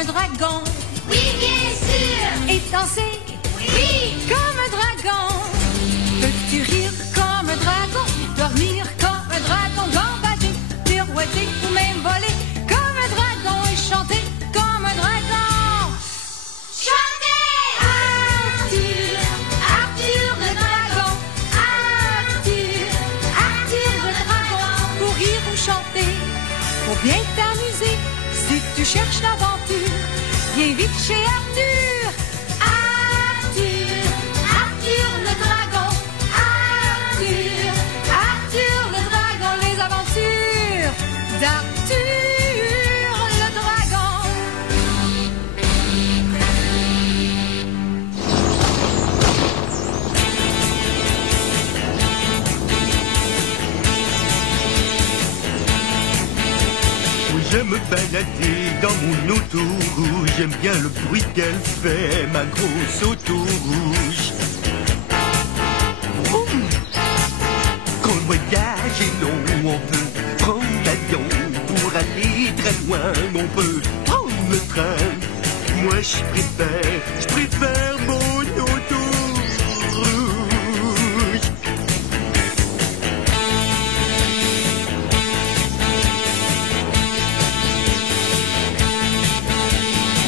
un dragon. Oui, bien sûr. Et danser, Oui. comme un dragon. Peux-tu rire comme un dragon, dormir comme un dragon, gambader, pirouetter ou même voler comme un dragon et chanter comme un dragon? Chantez! Arthur, Arthur le dragon. Arthur, Arthur le dragon. Pour rire ou chanter, pour bien t'amuser, si tu cherches l'aventure, viens vite chez Arthur. Arthur, Arthur le dragon. Arthur, Arthur le dragon. Les aventures d'Arthur le dragon. J'aime balader dans mon auto rouge. J'aime bien le bruit qu'elle fait, ma grosse auto rouge. Vroom. Quand le voyage est long, on peut prendre l'avion. Pour aller très loin, on peut prendre le train. Moi, je préfère mon auto rouge.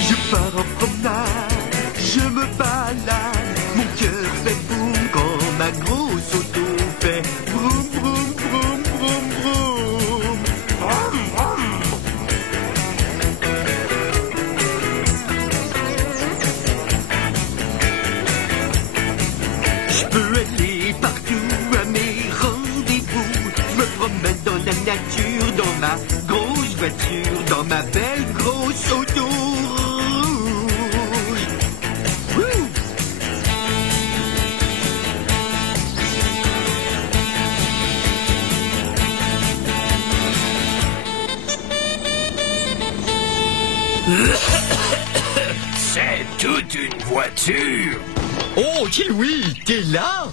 Je pars en promenade, je me balade, mon cœur fait boum quand ma grosse auto fait vroom vroom vroom vroom vroom. Vroom, vroom. Je peux aller partout à mes rendez-vous. Je me promène dans la nature, dans ma grosse voiture, dans ma belle grosse auto rouge. Wouh! C'est toute une voiture. Oh, Louis, t'es là?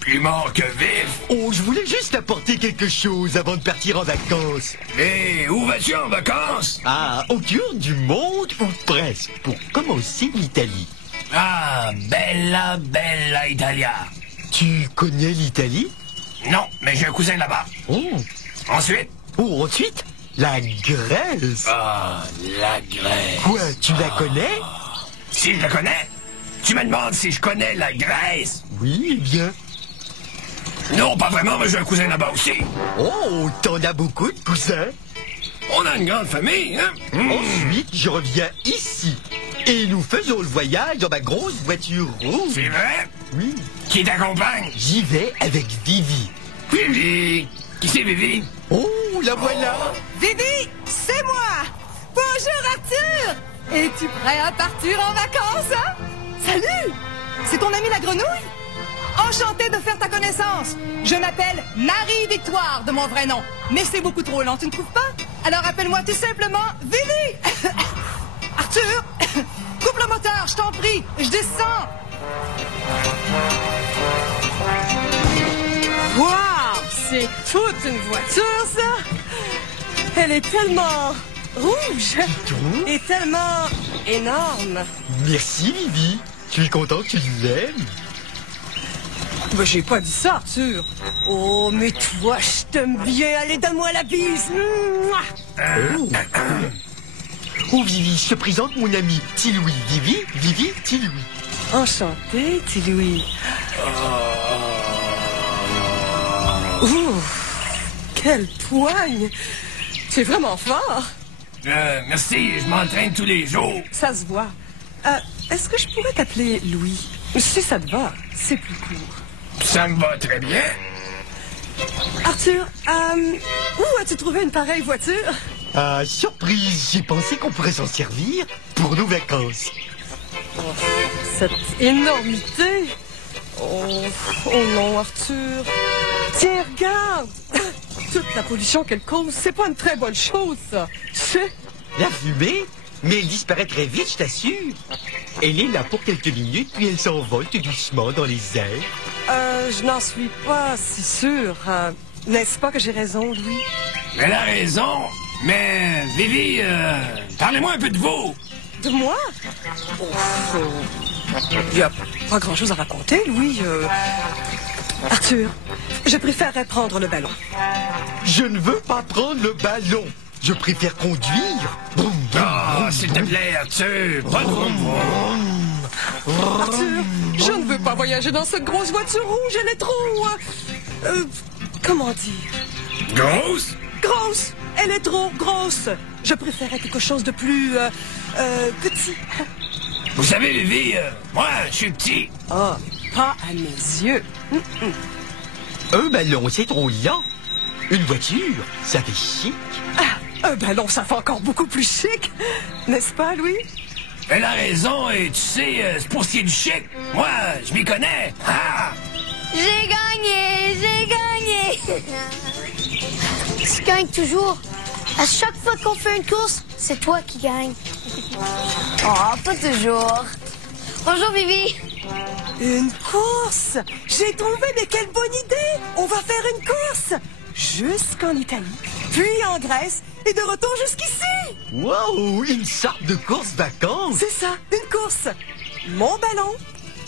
Plus mort que vif. Oh, je voulais juste apporter quelque chose avant de partir en vacances. Mais où vas-tu en vacances? Ah, au tour du monde ou presque, pour commencer l'Italie. Ah, bella, bella Italia. Tu connais l'Italie? Non, mais j'ai un cousin là-bas. Oh. Ensuite? Oh, ensuite, la Grèce. Ah, la Grèce. Quoi, tu la connais? Si je la connais? Tu me demandes si je connais la Grèce? Oui, eh bien. Non, pas vraiment, mais j'ai un cousin là-bas aussi. Oh, t'en as beaucoup de cousins. On a une grande famille, hein? Ensuite, je reviens ici. Et nous faisons le voyage dans ma grosse voiture rouge. C'est vrai? Oui. Qui t'accompagne? J'y vais avec Vivi. Vivi. Qui c'est Vivi? Oh, la voilà. Vivi, c'est moi. Bonjour Arthur. Es-tu prêt à partir en vacances, hein? Salut. C'est ton ami la grenouille? Enchantée de faire ta connaissance. Je m'appelle Marie-Victoire de mon vrai nom. Mais c'est beaucoup trop lent, tu ne trouves pas? Alors appelle-moi tout simplement Vivi. Arthur, coupe le moteur, je t'en prie. Je descends. Wow! C'est toute une voiture, ça! Elle est tellement rouge et tellement énorme. Merci, Vivi. Je suis content que tu l'aimes. Ben, j'ai pas dit ça, Arthur. Oh, mais toi, je t'aime bien. Allez, donne-moi la bise. Mouah! Oh, Vivi, je te présente mon ami Tilouis. Vivi, Tilouis. Enchanté, Tilouis. Ouh, quelle poigne! C'est vraiment fort. Merci, je m'entraîne tous les jours. Ça se voit. Est-ce que je pourrais t'appeler Louis? Si ça te va, c'est plus court. Ça me va très bien. Arthur, où as-tu trouvé une pareille voiture? Ah, surprise, j'ai pensé qu'on pourrait s'en servir pour nos vacances. Cette énormité! Oh non, Arthur! Tiens, regarde! Toute la pollution qu'elle cause, c'est pas une très bonne chose, ça! Tu sais? La fumée? Mais elle disparaît très vite, je t'assure. Elle est là pour quelques minutes, puis elle s'envole tout doucement dans les airs. Je n'en suis pas si sûre. N'est-ce pas que j'ai raison, Louis? Elle a raison. Mais, Vivi, parlez-moi un peu de vous. De moi? Il n'y a pas grand-chose à raconter, Louis. Arthur, je préférerais prendre le ballon. Je ne veux pas prendre le ballon. Je préfère conduire. Boum, boum, Ah, s'il te plaît, Arthur. Pas de vroom, vroom. Arthur, je ne veux pas voyager dans cette grosse voiture rouge. Elle est trop... comment dire? Grosse? Grosse. Elle est trop grosse. Je préférais quelque chose de plus... petit. Vous savez, Vivi, moi, je suis petit. Oh, pas à mes yeux. Un ballon, c'est trop lent. Une voiture, ça fait chic. Un ballon, ça fait encore beaucoup plus chic. N'est-ce pas, Louis? Elle a raison, et tu sais, c'est pour ce qui est du chic. Moi, je m'y connais. Ah! J'ai gagné! J'ai gagné! Tu gagnes toujours. À chaque fois qu'on fait une course, c'est toi qui gagnes. Oh, pas toujours. Bonjour, Vivi. Une course! J'ai trouvé, mais quelle bonne idée! On va faire une course! Jusqu'en Italie, puis en Grèce, et de retour jusqu'ici! Wow, une sorte de course-vacances. C'est ça, une course! Mon ballon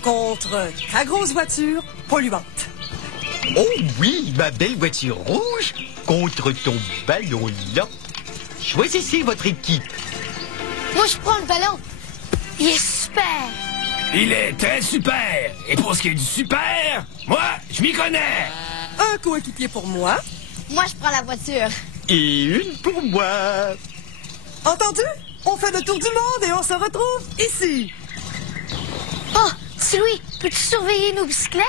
contre ta grosse voiture polluante. Oh oui, ma belle voiture rouge contre ton ballon lent. Choisissez votre équipe. Moi, je prends le ballon. Il est super. Il est très super. Et pour ce qui est du super, moi, je m'y connais. Un coéquipier pour moi. Moi, je prends la voiture. Et une pour moi. Entendu? On fait le tour du monde et on se retrouve ici. Oh, c'est Louis. Peux-tu surveiller nos bicyclettes?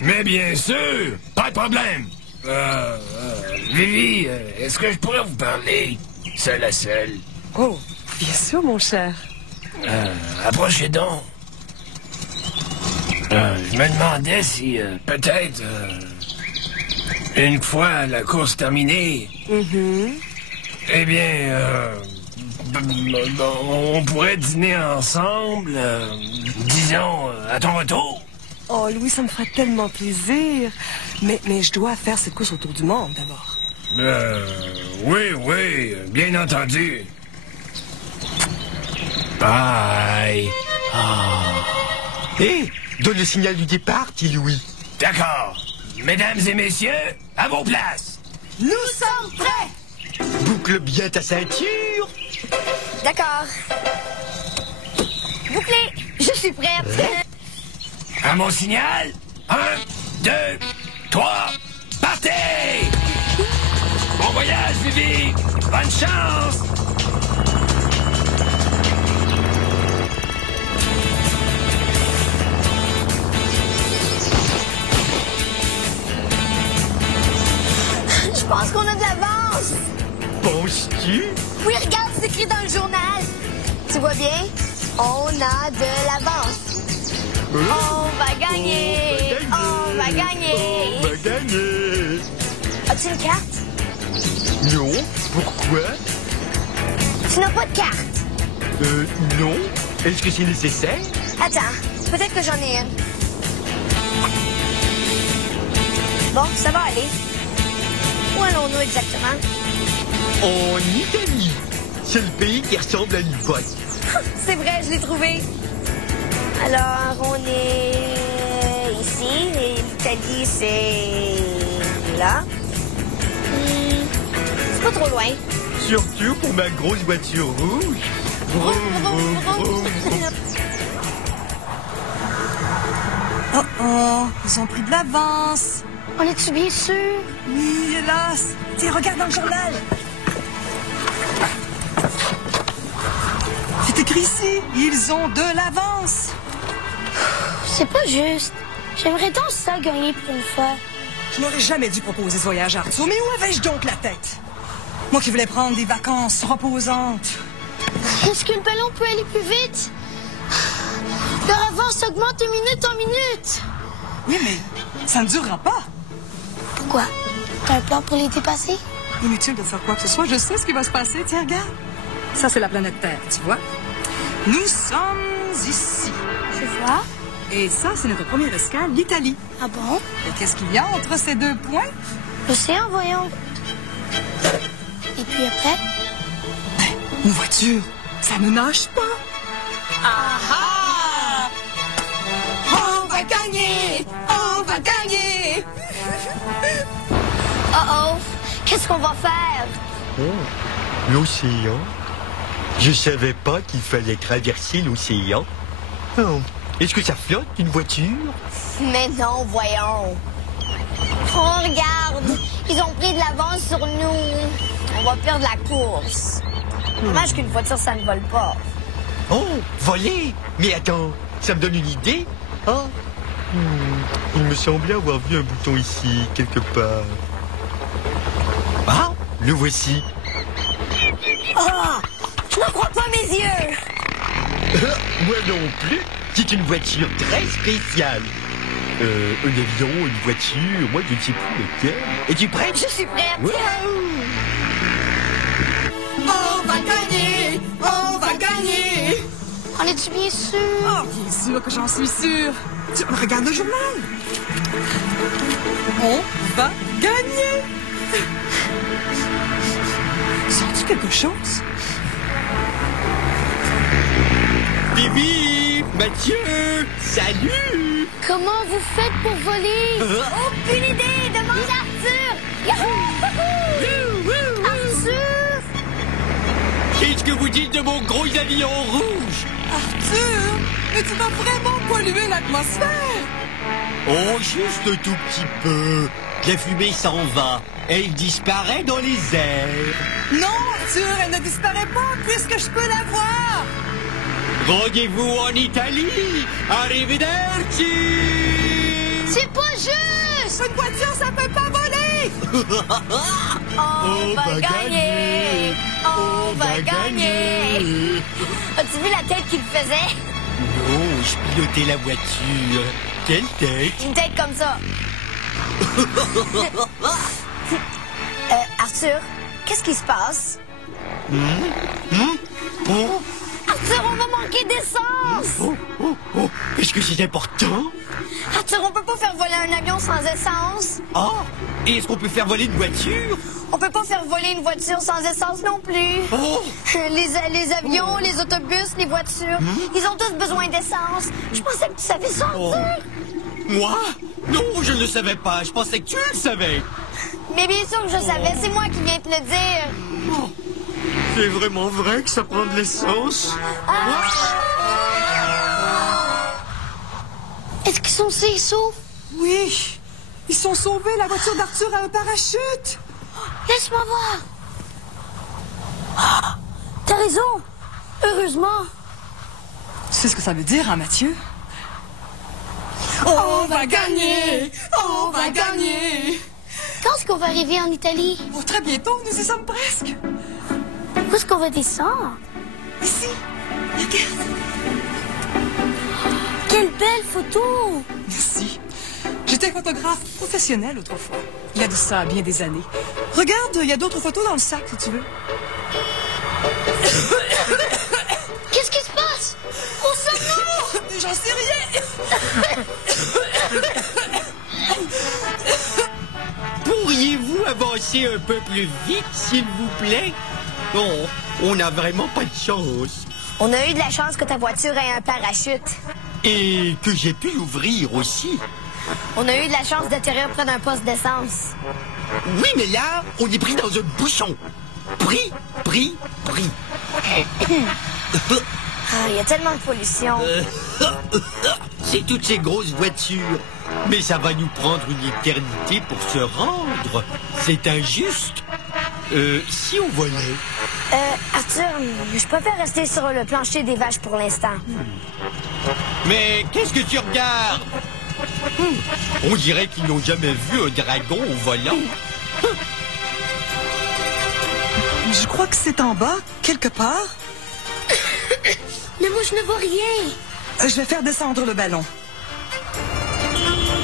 Mais bien sûr, pas de problème. Vivi, est-ce que je pourrais vous parler seul à seul? Oh, bien sûr, mon cher. Approchez donc. Je me demandais si, peut-être, une fois la course terminée, eh bien, on pourrait dîner ensemble, disons, à ton retour. Oh, Louis, ça me ferait tellement plaisir. Mais je dois faire cette course autour du monde, d'abord. Oui, bien entendu. Bye. Hé, donne le signal du départ, petit Louis. D'accord. Mesdames et messieurs, à vos places. Nous sommes prêts. Boucle bien ta ceinture. D'accord. Bouclé. Je suis prête. À mon signal, 1, 2, 3, partez! Bon voyage, Vivi! Bonne chance! Je pense qu'on a de l'avance. Penses-tu? Oui, regarde, c'est écrit dans le journal. Tu vois bien? On a de l'avance. On va gagner! On va gagner! On va gagner. As-tu une carte? Non, pourquoi? Tu n'as pas de carte. Non. Est-ce que c'est nécessaire? Attends, peut-être que j'en ai une. Bon, ça va aller. Où allons-nous exactement? En Italie. C'est le pays qui ressemble à une botte. C'est vrai, je l'ai trouvé. Alors, on est ici, et l'Italie, c'est là. C'est pas trop loin. Surtout pour ma grosse voiture rouge. Vroom, vroom, vroom. Oh, ils ont pris de l'avance. On est-tu bien sûr? Oui, hélas. Tiens, regarde dans le journal. C'est écrit ici. Ils ont de l'avance. C'est pas juste. J'aimerais donc ça gagner pour une fois. Je n'aurais jamais dû proposer ce voyage à Arthur. Mais où avais-je donc la tête? Moi qui voulais prendre des vacances reposantes. Est-ce que le ballon peut aller plus vite? Leur avance augmente de minute en minute. Oui, mais ça ne durera pas. Pourquoi? T'as un plan pour les dépasser? Inutile de faire quoi que ce soit. Je sais ce qui va se passer. Tiens, regarde. Ça, c'est la planète Terre, tu vois. Nous sommes ici. Je vois. Et ça, c'est notre première escale, l'Italie. Ah bon? Et qu'est-ce qu'il y a entre ces deux points? L'océan, voyons. Et puis après? Une voiture. Ça ne nage pas. Ah! On va gagner! On va gagner! Oh! Qu'est-ce qu'on va faire? Oh, l'océan. Je savais pas qu'il fallait traverser l'océan. Oh, est-ce que ça flotte, une voiture? Mais non, voyons. Oh, regarde! Ils ont pris de l'avance sur nous. On va perdre la course. Dommage qu'une voiture, ça ne vole pas. Oh, voler! Mais attends, ça me donne une idée. Ah, il me semblait avoir vu un bouton ici, quelque part. Ah, le voici. Ah! Je ne crois pas mes yeux! Moi non plus. C'est une voiture très spéciale. Un avion, une voiture, moi je ne sais plus lequel. Es-tu prête? Je suis prête! Waouh! On va gagner! On va gagner! En es-tu bien sûr? Oh, bien sûr que j'en suis sûre. Regarde le journal. On va gagner! Sens-tu quelque chose? Bibi! Mathieu! Salut! Comment vous faites pour voler? Aucune idée! Demande à Arthur! Yahoo! Arthur! Qu'est-ce que vous dites de mon gros avion rouge? Arthur, mais tu vas vraiment polluer l'atmosphère! Oh, juste un tout petit peu. La fumée s'en va. Elle disparaît dans les airs. Non, Arthur, elle ne disparaît pas puisque je peux la voir! Rendez-vous en Italie. Arrivederci. C'est pas juste! Une voiture, ça peut pas voler! On va gagner! On va gagner! As-tu vu la tête qu'il faisait? Non, je pilotais la voiture. Quelle tête? Une tête comme ça. Arthur, qu'est-ce qui se passe? Oh, Arthur, on va manquer d'essence! oh, oh, oh. Est-ce que c'est important? Arthur, on peut pas faire voler un avion sans essence. Ah, et est-ce qu'on peut faire voler une voiture? On peut pas faire voler une voiture sans essence non plus. Oh, Les avions, les autobus, les voitures, ils ont tous besoin d'essence. Je pensais que tu savais ça, oh. Arthur. Moi? Non, je ne le savais pas. Je pensais que tu le savais. Mais bien sûr que je savais, c'est moi qui viens te le dire. C'est vraiment vrai que ça prend de l'essence? Est-ce qu'ils sont saufs? Oui, ils sont sauvés. La voiture d'Arthur a un parachute. Laisse-moi voir. Ah, t'as raison. Heureusement. Tu sais ce que ça veut dire, hein, Mathieu? On va gagner! On va gagner! Quand est-ce qu'on va arriver en Italie? Oh, très bientôt, nous y sommes presque. Où est-ce qu'on va descendre? Ici, regarde. Quelle belle photo! Merci. J'étais photographe professionnel autrefois. Il y a de ça bien des années. Regarde, il y a d'autres photos dans le sac, si tu veux. Qu'est-ce qui se passe? On se meurt! J'en sais rien. Pourriez-vous avancer un peu plus vite, s'il vous plaît? Non, on n'a vraiment pas de chance. On a eu de la chance que ta voiture ait un parachute. Et que j'ai pu l'ouvrir aussi. On a eu de la chance d'atterrir près d'un poste d'essence. Oui, mais là, on est pris dans un bouchon. Pris. Ah, il y a tellement de pollution. C'est toutes ces grosses voitures. Mais ça va nous prendre une éternité pour se rendre. C'est injuste. Si on volait... Arthur, je préfère rester sur le plancher des vaches pour l'instant. Mais qu'est-ce que tu regardes? On dirait qu'ils n'ont jamais vu un dragon au volant. Je crois que c'est en bas, quelque part. Mais moi, je ne vois rien. Je vais faire descendre le ballon.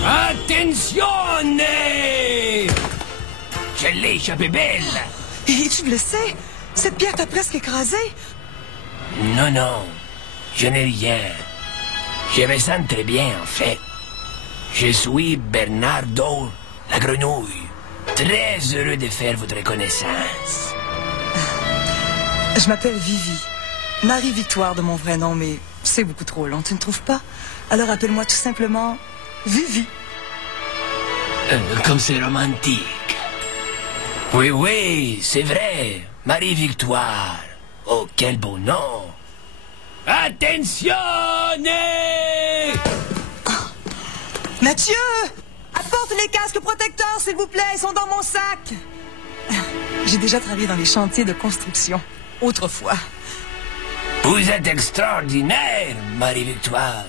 Attenzione! Je l'ai échappé belle! Es-tu blessé? Cette pierre t'a presque écrasé. Non, non, je n'ai rien. Je me sens très bien, en fait. Je suis Bernardo, la grenouille. Très heureux de faire votre connaissance. Je m'appelle Vivi. Marie-Victoire de mon vrai nom, mais c'est beaucoup trop long, tu ne trouves pas? Alors appelle-moi tout simplement Vivi. Comme c'est romantique. Oui, oui, c'est vrai. Marie-Victoire. Oh, quel beau nom. Attention! Mathieu! Apporte les casques protecteurs, s'il vous plaît, ils sont dans mon sac. J'ai déjà travaillé dans les chantiers de construction, autrefois. Vous êtes extraordinaire, Marie-Victoire.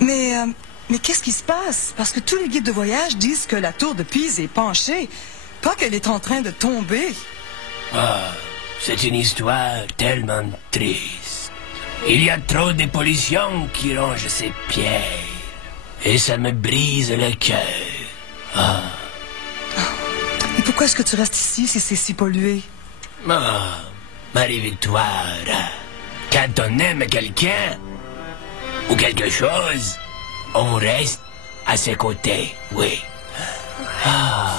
Mais qu'est-ce qui se passe? Parce que tous les guides de voyage disent que la tour de Pise est penchée, pas qu'elle est en train de tomber. Ah, c'est une histoire tellement triste. Il y a trop de pollution qui ronge ses pierres. Et ça me brise le cœur. Ah. Et pourquoi est-ce que tu restes ici si c'est si pollué? Ah, Marie-Victoire, quand on aime quelqu'un ou quelque chose, on reste à ses côtés, oui. Ah.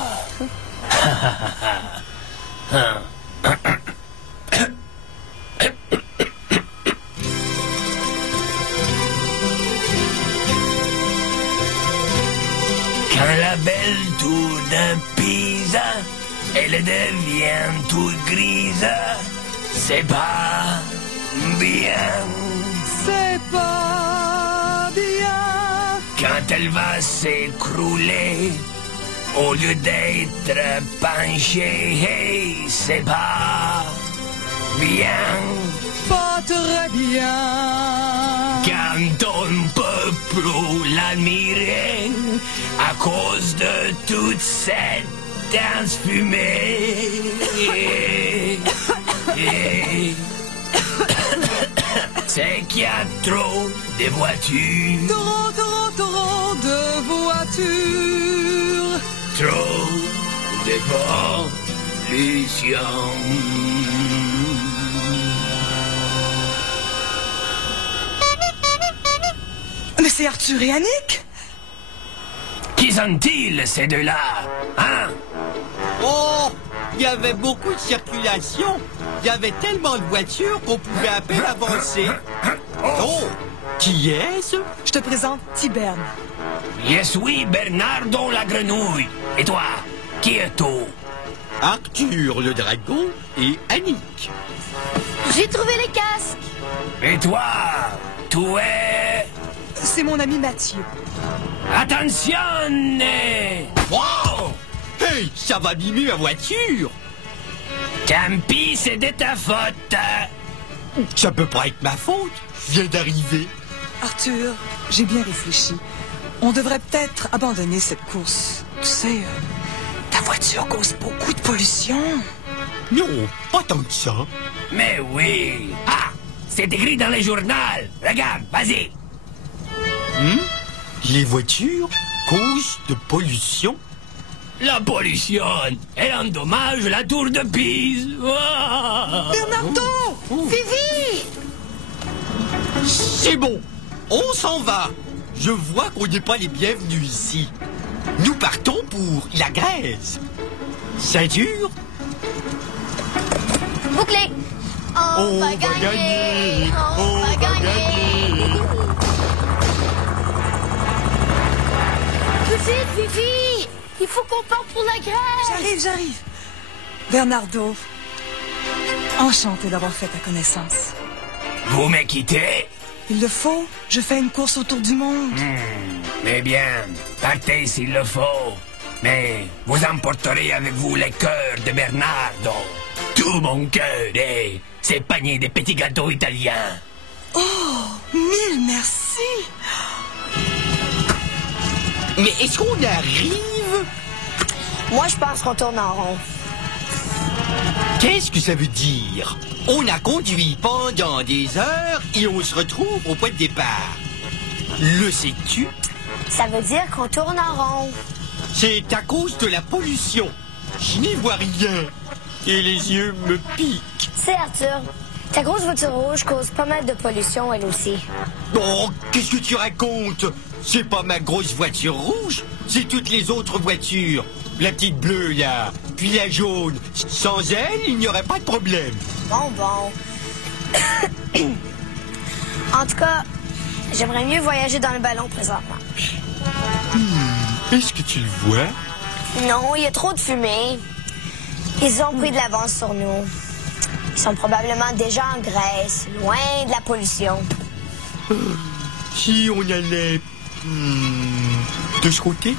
Quand la belle tour d'un Pisa, elle devient toute grise, c'est pas bien. C'est pas bien. Quand elle va s'écrouler, au lieu d'être penchée, hey, c'est pas bien. Pas très bien. Quand on ne peut plus l'admirer à cause de toute cette danse fumée. C'est qu'il y a trop de voitures. Trop de voitures. Trop de pollution. Mais c'est Arthur et Annick. Qui sont-ils, ces deux-là? Hein? Oh, il y avait beaucoup de circulation. Il y avait tellement de voitures qu'on pouvait à peine avancer. Oh, qui est-ce? Je te présente Tiberne. Je suis Bernardo la grenouille. Et toi, qui es-tu? Arthur le dragon et Annick. J'ai trouvé les casques. Et toi, tu es... C'est mon ami Mathieu. Attention! Wow! Hey, ça va abîmer ma voiture! Tant pis, c'est de ta faute. Ça peut pas être ma faute. Je viens d'arriver. Arthur, j'ai bien réfléchi. On devrait peut-être abandonner cette course. Tu sais, ta voiture cause beaucoup de pollution. Non, pas tant que ça. Mais oui. Ah, c'est écrit dans les journaux. Regarde, vas-y. Les voitures causent de pollution? La pollution, elle endommage la tour de Pise. Ah. Bernardo! Vivi! C'est bon, on s'en va. Je vois qu'on n'est pas les bienvenus ici. Nous partons pour la Grèce. Ceinture? Bouclé! On va gagner! On va gagner! Plus vite, Vivi! Il faut qu'on parte pour la Grèce! J'arrive. Bernardo, enchanté d'avoir fait ta connaissance. Vous me quittez? Il le faut, je fais une course autour du monde. Mais bien, partez s'il le faut. Mais vous emporterez avec vous le cœur de Bernardo. Tout mon cœur et ces paniers de petits gâteaux italiens. Oh, mille merci. Mais est-ce qu'on arrive? Moi, je pense qu'on tourne en rond. Qu'est-ce que ça veut dire? On a conduit pendant des heures et on se retrouve au point de départ. Le sais-tu? Ça veut dire qu'on tourne en rond. C'est à cause de la pollution. Je n'y vois rien. Et les yeux me piquent. C'est Arthur. Ta grosse voiture rouge cause pas mal de pollution, elle aussi. Oh, qu'est-ce que tu racontes? C'est pas ma grosse voiture rouge, c'est toutes les autres voitures. La petite bleue, là, puis la jaune. Sans elle, il n'y aurait pas de problème. Bon. En tout cas, j'aimerais mieux voyager dans le ballon présentement. Est-ce que tu le vois? Non, il y a trop de fumée. Ils ont pris de l'avance sur nous. Ils sont probablement déjà en Grèce, loin de la pollution. Si on allait... de ce côté?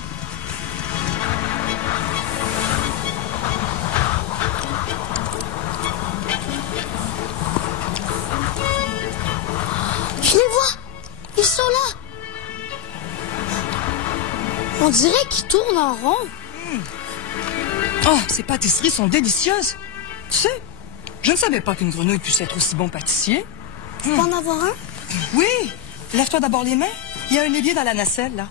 Je les vois! Ils sont là! On dirait qu'ils tournent en rond. Oh, ces pâtisseries sont délicieuses. Tu sais, je ne savais pas qu'une grenouille puisse être aussi bon pâtissier. Tu peux en avoir un? Oui, lève-toi d'abord les mains. Il y a un évier dans la nacelle, là.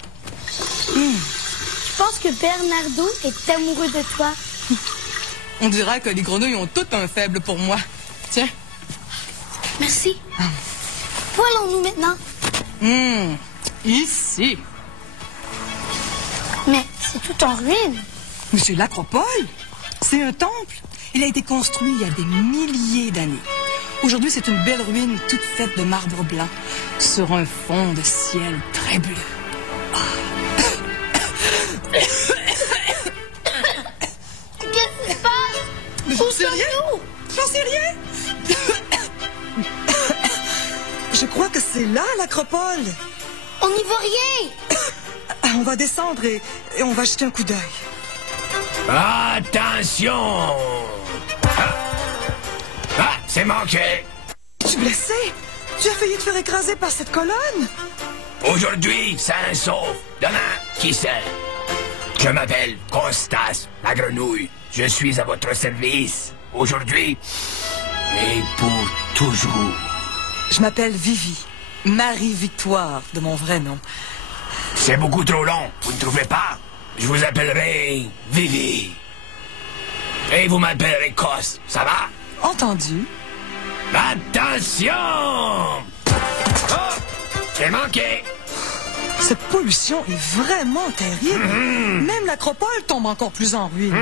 Je pense que Bernardo est amoureux de toi. On dirait que les grenouilles ont toutes un faible pour moi. Tiens. Merci. Où allons-nous maintenant? Ici. Mais c'est tout en ruine. Mais c'est l'Acropole. C'est un temple. Il a été construit il y a des milliers d'années. Aujourd'hui, c'est une belle ruine toute faite de marbre blanc sur un fond de ciel très bleu. Qu'est-ce qui se passe? J'en sais rien. sommes-nous? J'en sais rien. Je crois que c'est là, l'Acropole. On n'y voit rien. On va descendre et on va jeter un coup d'œil. Attention! Ah, c'est manqué! Tu es blessé? Tu as failli te faire écraser par cette colonne? Aujourd'hui, sain sauf. Demain, qui sait? Je m'appelle Costas, la grenouille. Je suis à votre service. Aujourd'hui et pour toujours. Je m'appelle Vivi. Marie-Victoire, de mon vrai nom. C'est beaucoup trop long, vous ne trouvez pas? Je vous appellerai Vivi. Et vous m'appellerez Cos, ça va? Entendu. Attention! Oh! C'est manqué! Cette pollution est vraiment terrible. Même l'Acropole tombe encore plus en ruine.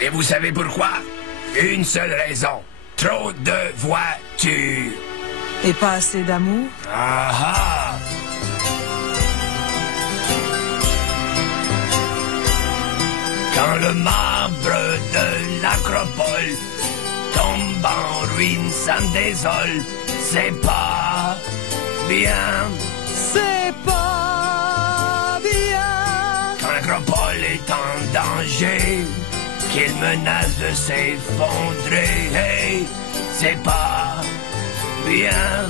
Et vous savez pourquoi? Une seule raison. Trop de voitures. Et pas assez d'amour. Ah ah! Quand le marbre de l'Acropole tombe en ruine, ça me désole. C'est pas bien. C'est pas bien. Quand l'Acropole est en danger, qu'il menace de s'effondrer, hey, c'est pas bien.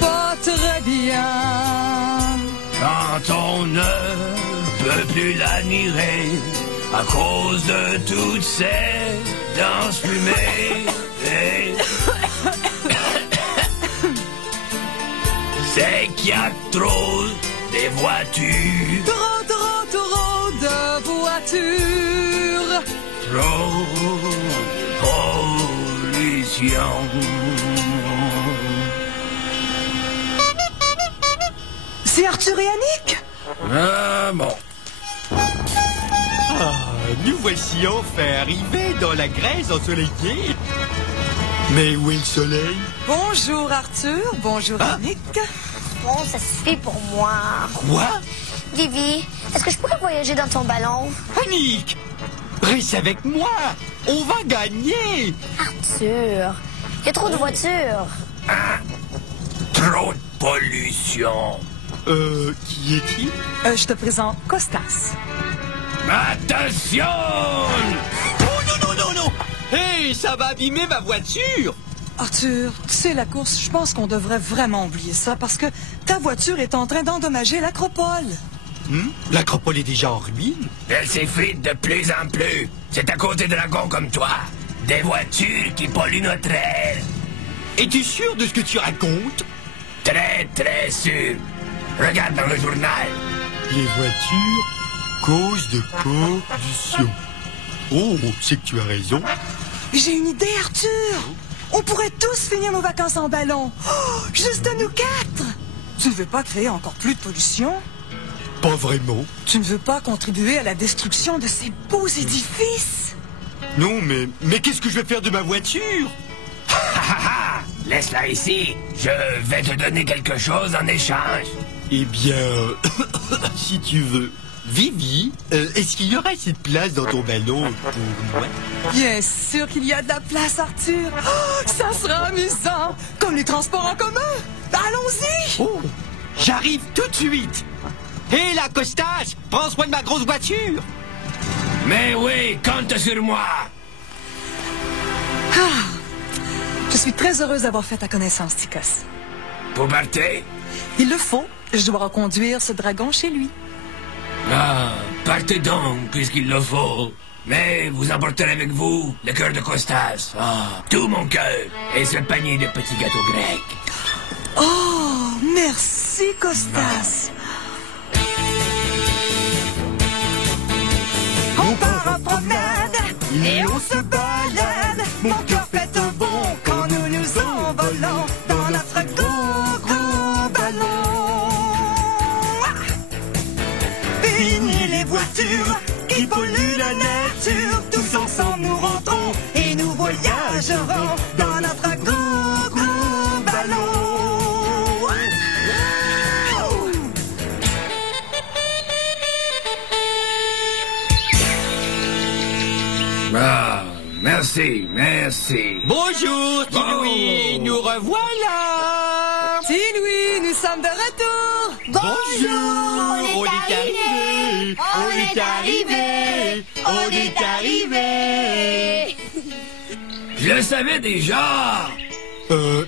Pas très bien. Quand on ne peut plus l'admirer à cause de toutes ces danses fumées. Hey. C'est qu'il y a trop de voitures. Trop de voitures. Trop de pollution. C'est Arthur et Annick. Ah bon. Nous voici enfin arrivés dans la Grèce ensoleillée. Mais où est le soleil? Bonjour Arthur, bonjour Annick. Bon, ça suffit pour moi. Quoi? Vivi, est-ce que je pourrais voyager dans ton ballon? Annick! Reste avec moi! On va gagner! Arthur, il y a trop de voitures. Trop de pollution. Qui est-il? Je te présente Costas. Attention! Oh non! Hey, ça va abîmer ma voiture! Arthur, tu sais, la course, je pense qu'on devrait vraiment oublier ça parce que ta voiture est en train d'endommager l'Acropole. L'Acropole est déjà en ruine? Elle s'effrite de plus en plus. C'est à cause des dragons comme toi. Des voitures qui polluent notre air. Es-tu sûr de ce que tu racontes? Très, très sûr. Regarde dans le journal. Les voitures, cause de pollution. Oh, c'est que tu as raison. J'ai une idée, Arthur. On pourrait tous finir nos vacances en ballon. Oh, juste nous 4. Tu ne veux pas créer encore plus de pollution? Pas vraiment. Tu ne veux pas contribuer à la destruction de ces beaux édifices? Non, mais qu'est-ce que je vais faire de ma voiture? laisse-la ici. Je vais te donner quelque chose en échange. Eh bien, si tu veux. Vivi, est-ce qu'il y aura assez de place dans ton ballon pour moi? Bien sûr qu'il y a de la place, Arthur. Oh, ça sera amusant, comme les transports en commun. Allons-y. Oh, j'arrive tout de suite. Hé, la Costas, prends soin de ma grosse voiture. Mais oui, compte sur moi. Je suis très heureuse d'avoir fait ta connaissance, Tikos. Pour partir? Il le faut. Je dois reconduire ce dragon chez lui. Ah, partez donc, puisqu'il le faut. Mais vous emporterez avec vous le cœur de Costas. Ah, tout mon cœur. Et ce panier de petits gâteaux grecs. Oh, merci, Costas. On part en promenade et on se balade. Mon cœur fait un bond quand nous nous envolons dans notre gros ballon. Fini les voitures qui polluent la nature. Tous ensemble nous rentrons et nous voyagerons dans notre gros ballon. Ah, merci, merci. Bonjour, Louis, nous revoilà. Petit Louis, nous sommes de retour. Bonjour, on est arrivé, on est arrivé, on est arrivé. Je le savais déjà.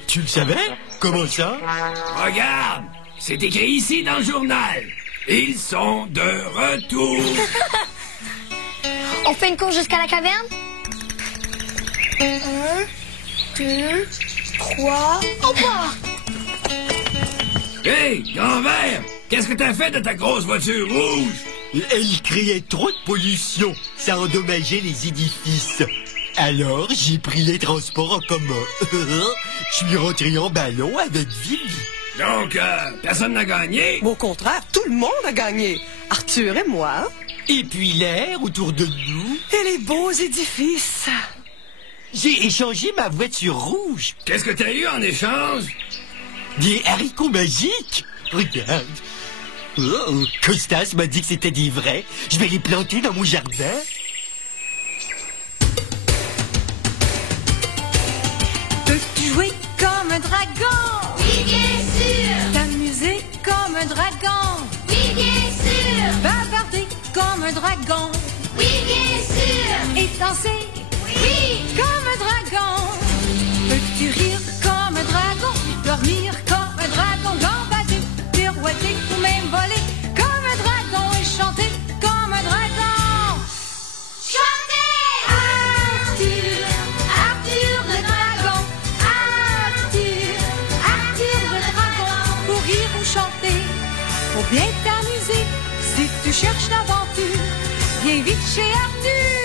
Tu le savais? Comment ça? Regarde, c'est écrit ici dans le journal. Ils sont de retour. On fait une course jusqu'à la caverne? 1, 2, 3, au revoir! Hé, grand-mère, qu'est-ce que t'as fait de ta grosse voiture rouge? Elle créait trop de pollution. Ça endommageait les édifices. Alors, j'ai pris les transports en commun. Je suis rentré en ballon avec Vivi. Donc, personne n'a gagné? Au contraire, tout le monde a gagné. Arthur et moi. Et puis l'air autour de nous. Et les beaux édifices. J'ai échangé ma voiture rouge. Qu'est-ce que t'as eu en échange? Des haricots magiques. Regarde. Oh, Costas m'a dit que c'était des vrais. Je vais les planter dans mon jardin. Peux-tu jouer comme un dragon? Oui, bien sûr! T'amuser comme un dragon? Oui, bien sûr! Bavarder comme un dragon? Oui, bien sûr! Et danser Oui! comme un dragon? Peux-tu rire comme un dragon? Dormir comme un dragon? Gambader, pirouetter ou même voler comme un dragon? Et chanter comme un dragon? Chantez! Arthur, Arthur le dragon. Arthur, Arthur le dragon. Pour rire ou chanter, pour bien t'amuser. Si tu cherches l'aventure, viens vite chez Arthur.